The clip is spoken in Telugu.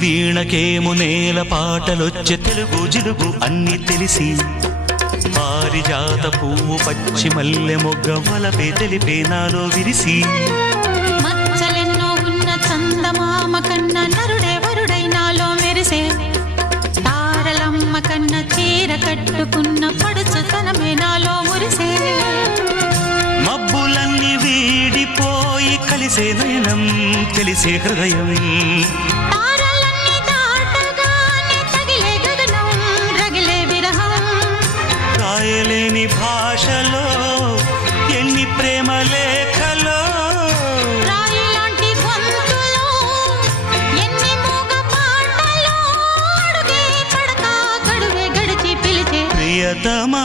వీణకేము నేల పాటలొచ్చే తెలుగు జిలుగు అన్ని తెలిసి పారిజాత పువ్వు పచ్చి మల్లె మొగ్గ వలపే తెలిపే నాలో విరిసి మచ్చలెన్నో ఉన్న చందమామ కన్న నరుడే వరుడై నాలో మెరిసే తారలమ్మ కన్న చీర కట్టుకున్న పడుచుతనమే నాలో మురిసే మబ్బులన్నీ వీడిపోయి కలిసే నయనం తెలిసే హృదయం రాయలేని భాషలో ఎన్ని ప్రేమ లేఖలో రాయిలాంటి గొంతులో ఎన్ని మూగ పాటలో అడుగే పడక గడువే గడిచి పిలిచే ప్రియతమా